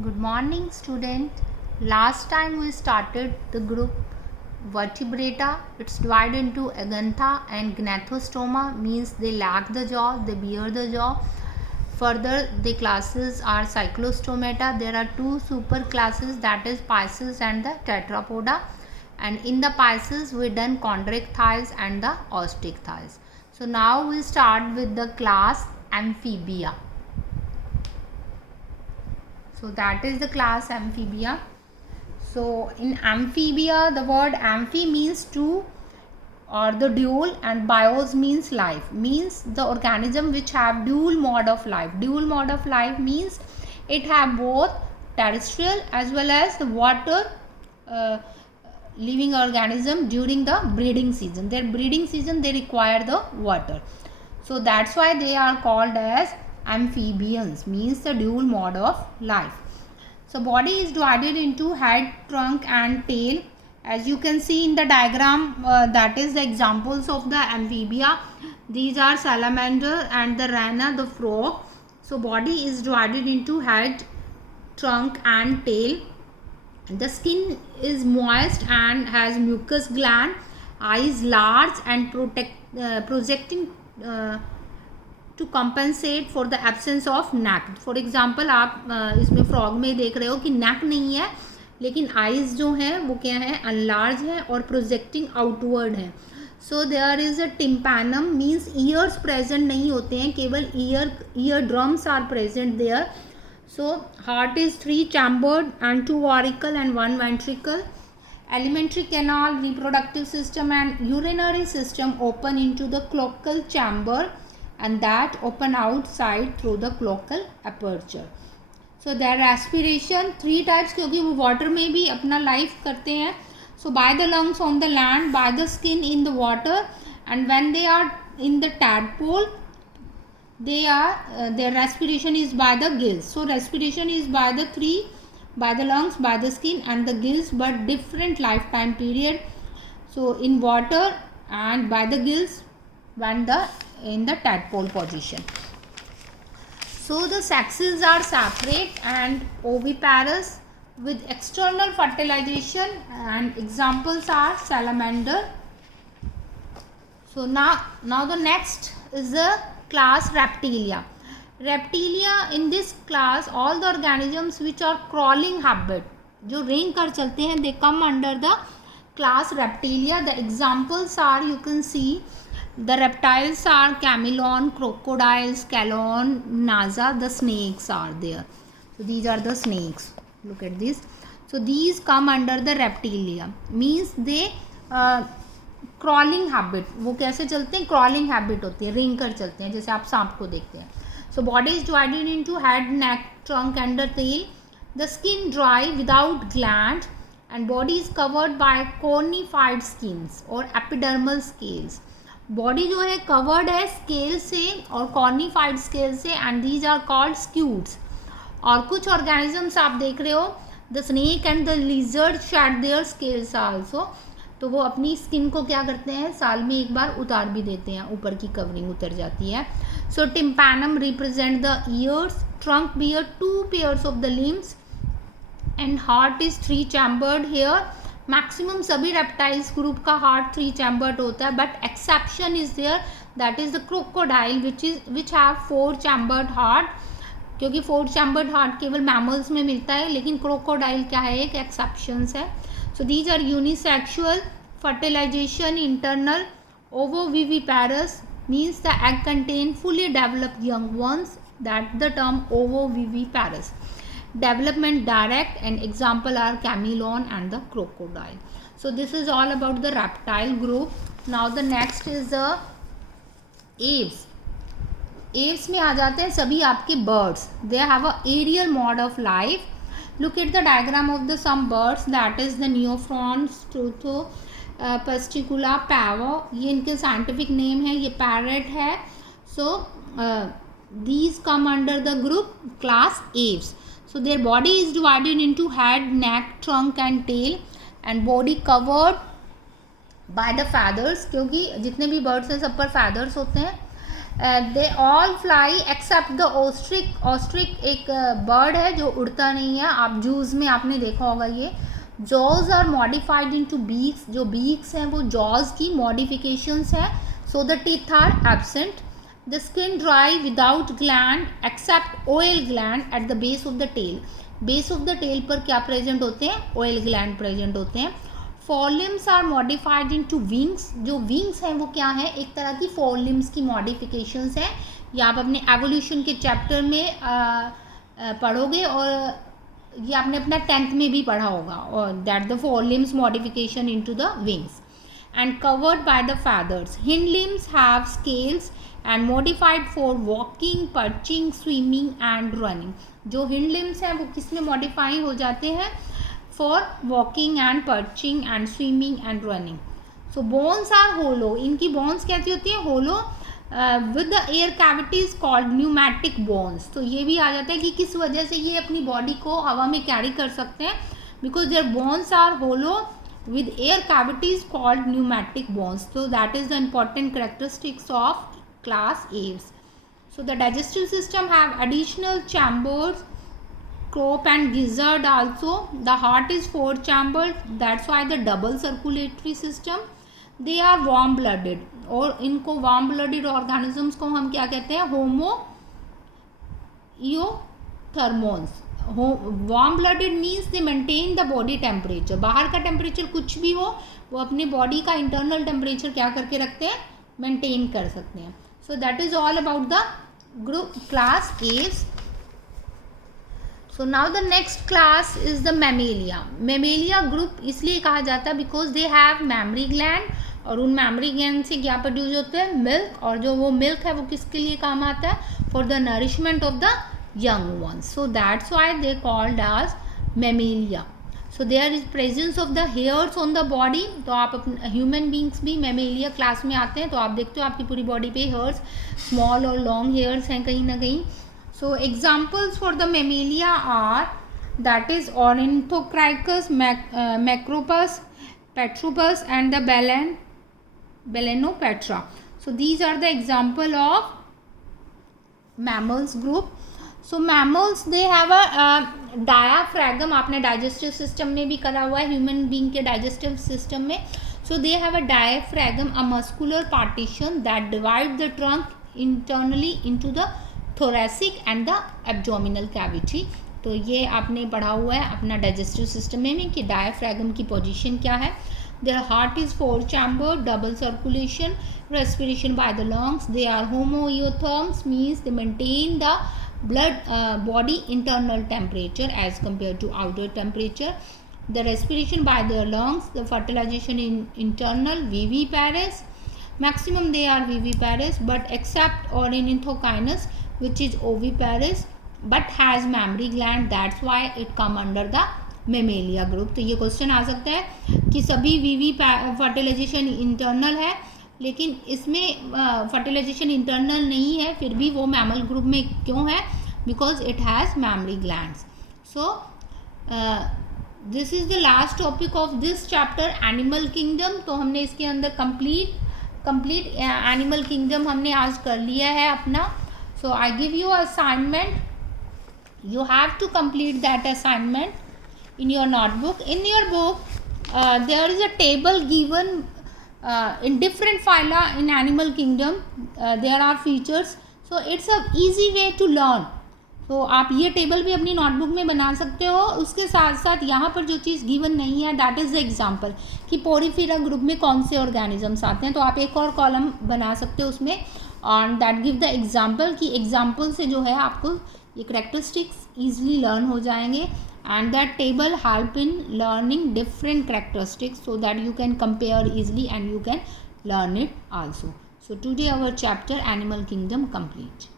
Good morning, student. Last time we started the group Vertebrata. It's divided into Agantha and Gnathostoma, means they lack the jaw, they bear the jaw. Further, the classes are Cyclostomata. There are two super classes, that is Pisces and the Tetrapoda. And in the Pisces, we done chondric thighs and the ostrich thighs. So now we start with the class Amphibia. So that is the class Amphibia. So in Amphibia, the word amphi means two or the dual, and bios means life, means the organism which have dual mode of life. Dual mode of life means it have both terrestrial as well as the water living organism during the breeding season. Their breeding season they require the water. So that's why they are called as amphibians, means the dual mode of life. So body is divided into head, trunk and tail. As you can see in the diagram, that is the examples of the amphibia. These are salamander and the rana, the frog. So body is divided into head, trunk and tail. The skin is moist and has mucus gland. Eyes large and projecting to compensate for the absence of neck. For example, आप इसमें फ्रॉग में देख रहे हो कि neck नहीं है, लेकिन eyes जो हैं वो क्या है, enlarged है और projecting outward है. So there is a tympanum, means ears present नहीं होते हैं, केवल ear drums are present there. So heart is 3 chambered and 2 auricle and 1 ventricle. Alimentary canal, reproductive system and urinary system open into the cloacal chamber and that open outside through the cloacal aperture. So their respiration 3 types, क्योंकि वो water में भी अपना life करते हैं. So by the lungs on the land, by the skin in the water, and when they are in the tadpole, they are their respiration is by the gills. So respiration is by the 3, by the lungs, by the skin and the gills, but different lifetime period. So in water and by the gills when in the tadpole position. So the sexes are separate and oviparous with external fertilization, and examples are salamander. So now the next is the class Reptilia. Reptilia, in this class all the organisms which are crawling habit, जो रेंग कर चलते हैं, they come under the class Reptilia. The examples are, you can see, the reptiles are chameleon, crocodile, scalon, nasa. The snakes are there. So these are the snakes. Look at this. So these come under the Reptilia, means they crawling habit. वो कैसे चलते हैं, crawling habit होती है, रेंग कर चलते हैं, जैसे आप सांप को देखते हैं. So body is divided into head, neck, trunk and the tail. The skin dry without gland and body is covered by cornified skins और एपिडर्मल स्केल्स. बॉडी जो है कवर्ड है स्केल से और कॉर्निफाइड स्केल से, and these are called scutes. और कुछ organisms आप देख रहे हो, the snake and the lizard shed their scales also. तो वो अपनी स्किन को क्या करते हैं, साल में एक बार उतार भी देते हैं, ऊपर की कवरिंग उतर जाती है. So tympanum represent the ears, trunk bear 2 pairs of the limbs and heart is 3 chambered here. Maximum सभी रेप्टाइल्स ग्रुप का हार्ट 3 chambered होता है, but exception is there, that is the crocodile which have 4 chambered heart. क्योंकि 4 chambered heart केवल मैमल्स में मिलता है, लेकिन क्रोकोडाइल क्या है, एक एक्सेप्शंस है. So these are unisexual, fertilization internal, ovoviviparous, means the egg contain fully developed young ones, that the term ovoviviparous. Development direct, and example are chameleon and the crocodile. So this is all about the reptile group. Now the next is the aves. Aves में आ जाते हैं सभी आपके birds. They have a aerial mode of life. Look at the diagram of the some birds, that is the neophron, strutho, pasticula, pavo. ये इनके scientific name है, ये parrot है. So these come under the group class aves. So their body is divided into head, neck, trunk and tail, and body covered by the feathers. क्योंकि जितने भी birds हैं सब पर feathers होते हैं, they all fly except the ostrich. Ostrich एक bird है जो उड़ता नहीं है. आप जूज में आपने देखा होगा ये. Jaws are modified into beaks. जो बीक्स हैं वो जॉज की मॉडिफिकेशंस हैं. So the teeth are absent. The skin dry without gland except oil gland at the base of the tail. Base of the tail पर क्या प्रेजेंट होते हैं? Oil gland present होते हैं. Forelimbs are modified into wings. जो विंग्स हैं वो क्या है? एक तरह की फोरलिम्स की मॉडिफिकेशंस हैं. ये आप अपने एवोल्यूशन के चैप्टर में पढ़ोगे और ये आपने अपना 10th में भी पढ़ा होगा. और that the forelimbs modification into the wings and covered by the feathers. Hind limbs have scales and modified for walking, perching, swimming and running. जो हिंड लिम्स हैं वो किस में मॉडिफाई हो जाते हैं? For walking and perching and swimming and running. So bones are hollow. इनकी bones कैसी होती हैं? Hollow with the air cavities called pneumatic bones. तो ये भी आ जाता है कि किस वजह से ये अपनी बॉडी को हवा में कैरी कर सकते हैं. Because their bones are hollow with air cavities called pneumatic bones. So that is the important characteristics of class Aves. So the digestive system have additional chambers, crop and gizzard also. The heart is 4 chambered. That's why the double circulatory system. They are warm blooded. और इनको warm blooded organisms को हम क्या कहते हैं? Homoiothermous. Warm blooded means they maintain the body temperature. बाहर का टेम्परेचर कुछ भी हो वो अपनी बॉडी का इंटरनल टेम्परेचर क्या करके रखते हैं? मेंटेन कर सकते हैं. So that is all about the group class Aves. So now the next class is the Mammalia. Mammalia group इसलिए कहा जाता है because they have mammary gland. और उन मैमरी ग्लैंड से क्या प्रोड्यूस होते हैं? मिल्क. और जो वो मिल्क है वो किसके लिए काम आता है? For the nourishment of the young ones. So that's why they called as mammalia. So there is presence of the hairs on the body. तो आप अपने ह्यूमन बींग्स भी मैमेलिया क्लास में आते हैं. तो आप देखते हो आपकी पूरी बॉडी पे हेयर्स, स्मॉल और लॉन्ग हेयर्स हैं कहीं ना कहीं. So examples for the mammalia are that is ornithorhynchus, macropus, pteropus and the balaenoptera. So these are the example of mammals group. So mammals they have a diaphragm. आपने digestive system में भी करा हुआ है ह्यूमन बींग के digestive system में. So they have a diaphragm, a muscular partition that divide the trunk internally into the thoracic and the abdominal cavity. तो ये आपने पढ़ा हुआ है अपना डाइजेस्टिव सिस्टम में कि डायाफ्रैगम की पोजीशन क्या है. Their heart is 4 chambered, double circulation, respiration by the lungs. They are homoiotherms, means they maintain the body internal temperature as compared to outer temperature. The respiration by their lungs, the fertilization in internal viviparous. Maximum they are viviparous, but except ornithocynus, which is oviparous but has mammary gland. That's why it come under the Mammalia group. तो ये क्वेश्चन आ सकता है कि सभी वीवी fertilisation internal है लेकिन इसमें fertilisation internal नहीं है, फिर भी वो मैमल ग्रुप में क्यों है? Because it has memory glands. So this is the last topic of this chapter, animal kingdom. तो हमने इसके अंदर कंप्लीट एनिमल किंगडम हमने आज कर लिया है अपना. So I give you assignment. You have to complete that assignment in your notebook. In your book there is a table given in different phyla in animal kingdom. There are features, so it's a easy way to learn. तो आप ये टेबल भी अपनी नोटबुक में बना सकते हो. उसके साथ साथ यहाँ पर जो चीज़ गिवन नहीं है दैट इज़ द एग्जाम्पल कि पोरीफेरा ग्रुप में कौन से ऑर्गेनिजम्स आते हैं. तो आप एक और कॉलम बना सकते हो उसमें और दैट गिव द एग्जाम्पल कि एग्जाम्पल से जो है आपको ये करेक्टरिस्टिक्स ईजिली लर्न हो जाएंगे. And that table help in learning different characteristics so that you can compare easily and you can learn it also. So today our chapter Animal Kingdom complete.